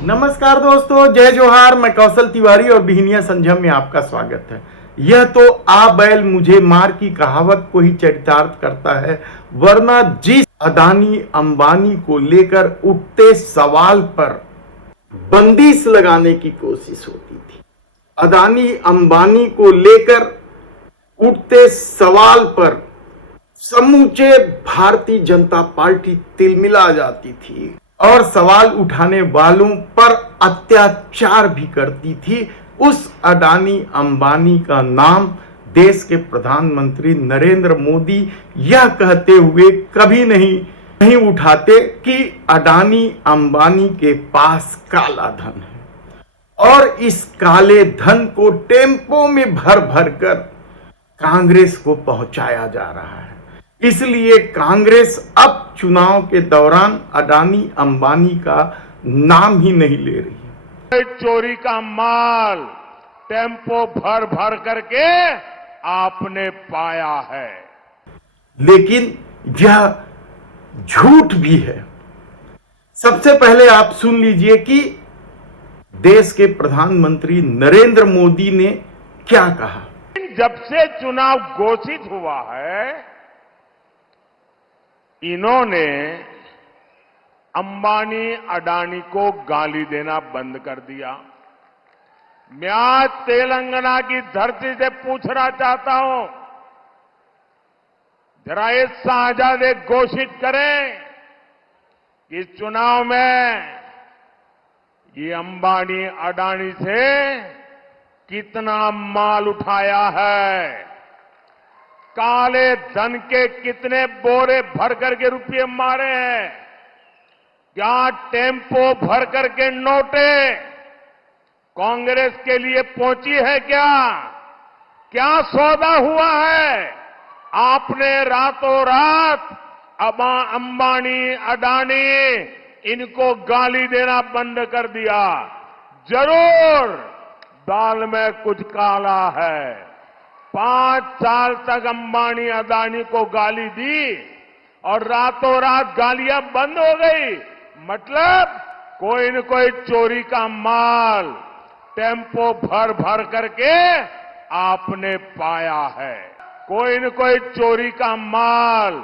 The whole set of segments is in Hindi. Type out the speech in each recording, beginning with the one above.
नमस्कार दोस्तों, जय जोहार। मैं कौशल तिवारी और बिहनिया संझम में आपका स्वागत है। यह तो आ बैल मुझे मार की कहावत को ही चरितार्थ करता है, वरना जिस अदानी अंबानी को लेकर उठते सवाल पर बंदिश लगाने की कोशिश होती थी, अदानी अंबानी को लेकर उठते सवाल पर समूचे भारतीय जनता पार्टी तिलमिला जाती थी और सवाल उठाने वालों पर अत्याचार भी करती थी। उस अडानी अंबानी का नाम देश के प्रधानमंत्री नरेंद्र मोदी यह कहते हुए कभी नहीं उठाते कि अडानी अंबानी के पास काला धन है और इस काले धन को टेम्पो में भर भर कर कांग्रेस को पहुंचाया जा रहा है। इसलिए कांग्रेस अब चुनाव के दौरान अडानी अंबानी का नाम ही नहीं ले रही है। चोरी का माल टेम्पो भर भर करके आपने पाया है, लेकिन यह झूठ भी है। सबसे पहले आप सुन लीजिए कि देश के प्रधानमंत्री नरेंद्र मोदी ने क्या कहा। जब से चुनाव घोषित हुआ है, इन्होंने अंबानी अडानी को गाली देना बंद कर दिया। मैं आज तेलंगाना की धरती से पूछना चाहता हूं, जरा ये साझादे घोषित करें कि इस चुनाव में ये अंबानी अडानी से कितना माल उठाया है, काले धन के कितने बोरे भर करके रुपये मारे हैं, क्या टेम्पो भर करके नोटे कांग्रेस के लिए पहुंची है, क्या सौदा हुआ है। आपने रातों रात अंबानी अडानी इनको गाली देना बंद कर दिया। जरूर दाल में कुछ काला है। 5 साल तक अंबानी अदानी को गाली दी और रातों रात गालियां बंद हो गई। मतलब कोई न कोई चोरी का माल टेम्पो भर भर करके आपने पाया है, कोई न कोई चोरी का माल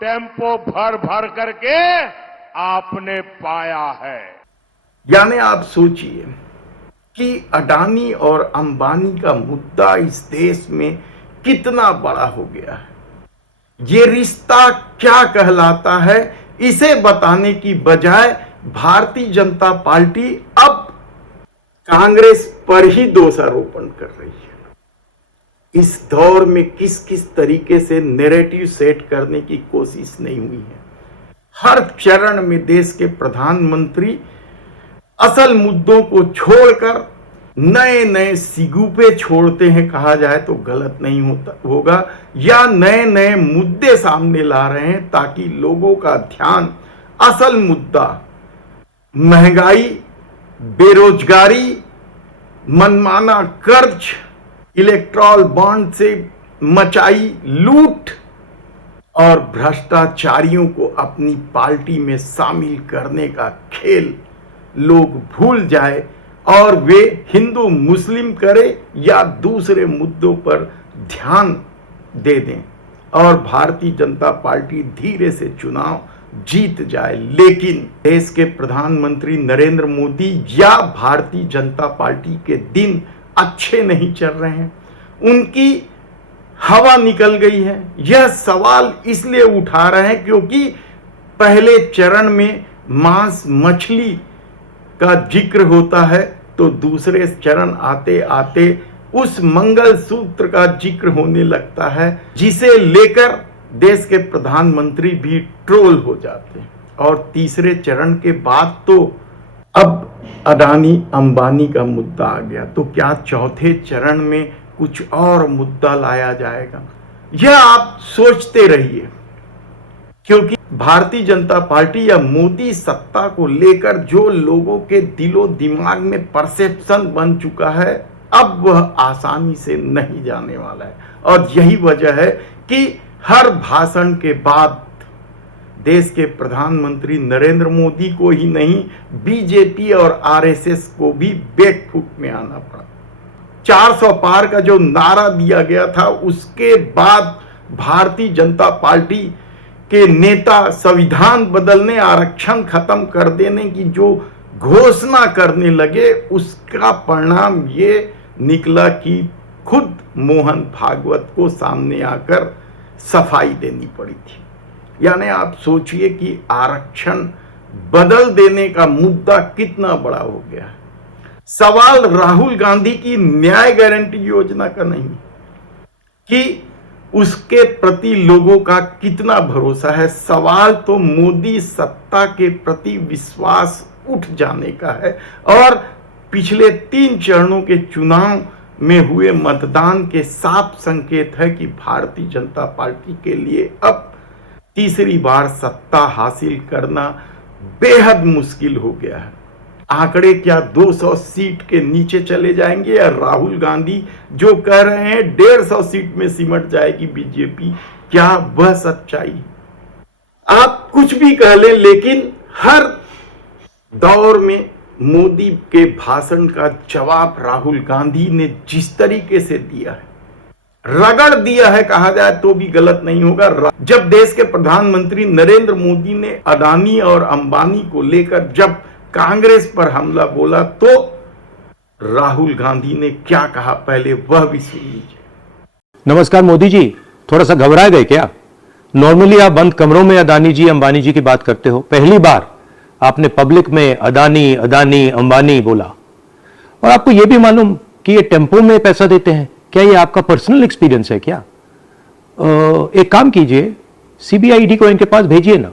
टेम्पो भर भर करके आपने पाया है। यानी आप सोचिए कि अडानी और अंबानी का मुद्दा इस देश में कितना बड़ा हो गया है। ये रिश्ता क्या कहलाता है, इसे बताने की बजाय भारतीय जनता पार्टी अब कांग्रेस पर ही दोषारोपण कर रही है। इस दौर में किस किस तरीके से नैरेटिव सेट करने की कोशिश नहीं हुई है। हर चरण में देश के प्रधानमंत्री असल मुद्दों को छोड़कर नए नए सिगुपे छोड़ते हैं, कहा जाए तो गलत नहीं होगा, या नए नए मुद्दे सामने ला रहे हैं ताकि लोगों का ध्यान असल मुद्दा महंगाई, बेरोजगारी, मनमाना कर्ज, इलेक्ट्रॉल बॉन्ड से मचाई लूट और भ्रष्टाचारियों को अपनी पार्टी में शामिल करने का खेल लोग भूल जाए और वे हिंदू मुस्लिम करे या दूसरे मुद्दों पर ध्यान दे दें और भारतीय जनता पार्टी धीरे से चुनाव जीत जाए। लेकिन देश के प्रधानमंत्री नरेंद्र मोदी या भारतीय जनता पार्टी के दिन अच्छे नहीं चल रहे हैं, उनकी हवा निकल गई है। यह सवाल इसलिए उठा रहे हैं क्योंकि पहले चरण में मांस मछली का जिक्र होता है तो दूसरे चरण आते आते उस मंगल सूत्र का जिक्र होने लगता है, जिसे लेकर देश के प्रधानमंत्री भी ट्रोल हो जाते हैं। और तीसरे चरण के बाद तो अब अडानी अंबानी का मुद्दा आ गया, तो क्या चौथे चरण में कुछ और मुद्दा लाया जाएगा? यह आप सोचते रहिए, क्योंकि भारतीय जनता पार्टी या मोदी सत्ता को लेकर जो लोगों के दिलो दिमाग में परसेप्शन बन चुका है, अब वह आसानी से नहीं जाने वाला है। और यही वजह है कि हर भाषण के बाद देश के प्रधानमंत्री नरेंद्र मोदी को ही नहीं, बीजेपी और आरएसएस को भी बैकफुट में आना पड़ा। 400 पार का जो नारा दिया गया था, उसके बाद भारतीय जनता पार्टी के नेता संविधान बदलने, आरक्षण खत्म कर देने की जो घोषणा करने लगे, उसका परिणाम ये निकला कि खुद मोहन भागवत को सामने आकर सफाई देनी पड़ी थी। यानी आप सोचिए कि आरक्षण बदल देने का मुद्दा कितना बड़ा हो गया है। सवाल राहुल गांधी की न्याय गारंटी योजना का नहीं कि उसके प्रति लोगों का कितना भरोसा है, सवाल तो मोदी सत्ता के प्रति विश्वास उठ जाने का है। और पिछले 3 चरणों के चुनाव में हुए मतदान के साफ संकेत है कि भारतीय जनता पार्टी के लिए अब तीसरी बार सत्ता हासिल करना बेहद मुश्किल हो गया है। आंकड़े क्या 200 सीट के नीचे चले जाएंगे, या राहुल गांधी जो कह रहे हैं 150 सीट में सिमट जाएगी बीजेपी, क्या वह सच्चाई? आप कुछ भी कह लें, लेकिन हर दौर में मोदी के भाषण का जवाब राहुल गांधी ने जिस तरीके से दिया है, रगड़ दिया है कहा जाए तो भी गलत नहीं होगा। जब देश के प्रधानमंत्री नरेंद्र मोदी ने अडानी और अंबानी को लेकर जब कांग्रेस पर हमला बोला, तो राहुल गांधी ने क्या कहा, पहले वह भी सुन लीजिए। नमस्कार मोदी जी, थोड़ा सा घबरा गए क्या? नॉर्मली आप बंद कमरों में अडानी जी अंबानी जी की बात करते हो, पहली बार आपने पब्लिक में अडानी अडानी अंबानी बोला। और आपको यह भी मालूम कि ये टेम्पो में पैसा देते हैं, क्या ये आपका पर्सनल एक्सपीरियंस है क्या? एक काम कीजिए, सीबीआई को इनके पास भेजिए ना,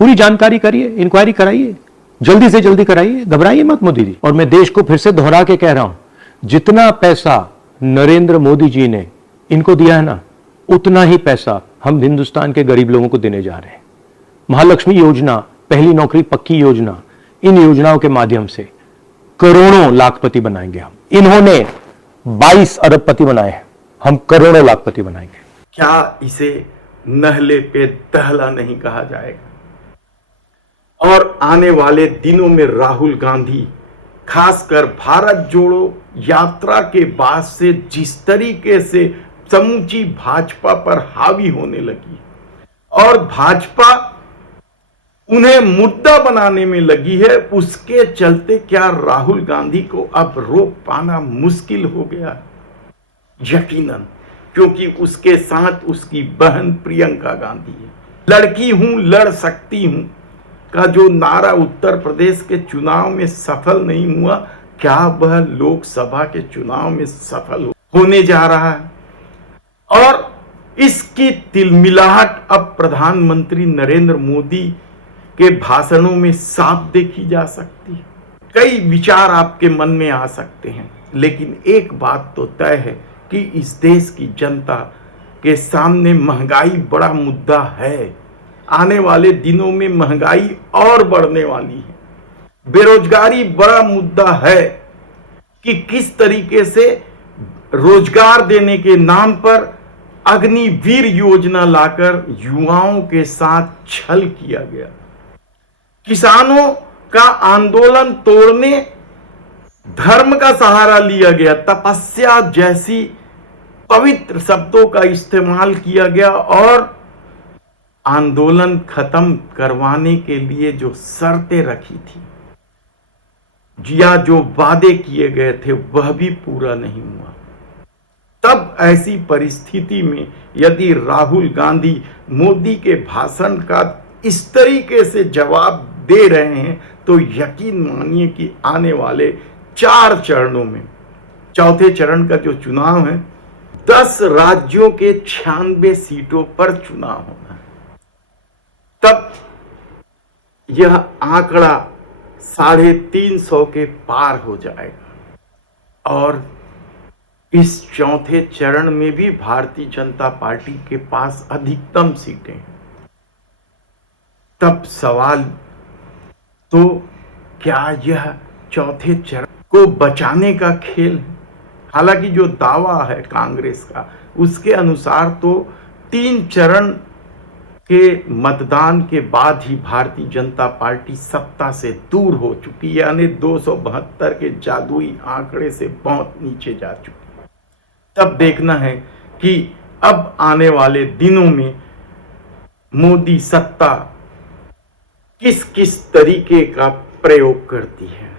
पूरी जानकारी करिए, इंक्वायरी कराइए, जल्दी से जल्दी कराइए, घबराइए मत मोदी जी। और मैं देश को फिर से दोहरा के कह रहा हूं, जितना पैसा नरेंद्र मोदी जी ने इनको दिया है ना, उतना ही पैसा हम हिंदुस्तान के गरीब लोगों को देने जा रहे हैं। महालक्ष्मी योजना, पहली नौकरी पक्की योजना, इन योजनाओं के माध्यम से करोड़ों लाखपति बनाएंगे हम। इन्होंने 22 अरबपति बनाए हैं, हम करोड़ों लाखपति बनाएंगे। क्या इसे नहले पे दहला नहीं कहा जाएगा? और आने वाले दिनों में राहुल गांधी खासकर भारत जोड़ो यात्रा के बाद से जिस तरीके से समूची भाजपा पर हावी होने लगी और भाजपा उन्हें मुद्दा बनाने में लगी है, उसके चलते क्या राहुल गांधी को अब रोक पाना मुश्किल हो गया? यकीनन, क्योंकि उसके साथ उसकी बहन प्रियंका गांधी है। लड़की हूं, लड़ सकती हूं का जो नारा उत्तर प्रदेश के चुनाव में सफल नहीं हुआ, क्या वह लोकसभा के चुनाव में सफल होने जा रहा है? और इसकी तिलमिलाहट अब प्रधानमंत्री नरेंद्र मोदी के भाषणों में साफ देखी जा सकती है। कई विचार आपके मन में आ सकते हैं, लेकिन एक बात तो तय है कि इस देश की जनता के सामने महंगाई बड़ा मुद्दा है। आने वाले दिनों में महंगाई और बढ़ने वाली है। बेरोजगारी बड़ा मुद्दा है कि किस तरीके से रोजगार देने के नाम पर अग्निवीर योजना लाकर युवाओं के साथ छल किया गया। किसानों का आंदोलन तोड़ने धर्म का सहारा लिया गया, तपस्या जैसी पवित्र शब्दों का इस्तेमाल किया गया और आंदोलन खत्म करवाने के लिए जो शर्तें रखी थी या जो वादे किए गए थे वह भी पूरा नहीं हुआ। तब ऐसी परिस्थिति में यदि राहुल गांधी मोदी के भाषण का इस तरीके से जवाब दे रहे हैं तो यकीन मानिए कि आने वाले 4 चरणों में, चौथे चरण का जो चुनाव है, 10 राज्यों के 96 सीटों पर चुनाव होना है। तब यह आंकड़ा 350 के पार हो जाएगा और इस चौथे चरण में भी भारतीय जनता पार्टी के पास अधिकतम सीटें हैं। तब सवाल तो क्या यह चौथे चरण को बचाने का खेल है? हालांकि जो दावा है कांग्रेस का उसके अनुसार तो 3 चरण के मतदान के बाद ही भारतीय जनता पार्टी सत्ता से दूर हो चुकी है, यानी 272 के जादुई आंकड़े से बहुत नीचे जा चुकी है। तब देखना है कि अब आने वाले दिनों में मोदी सत्ता किस किस तरीके का प्रयोग करती है।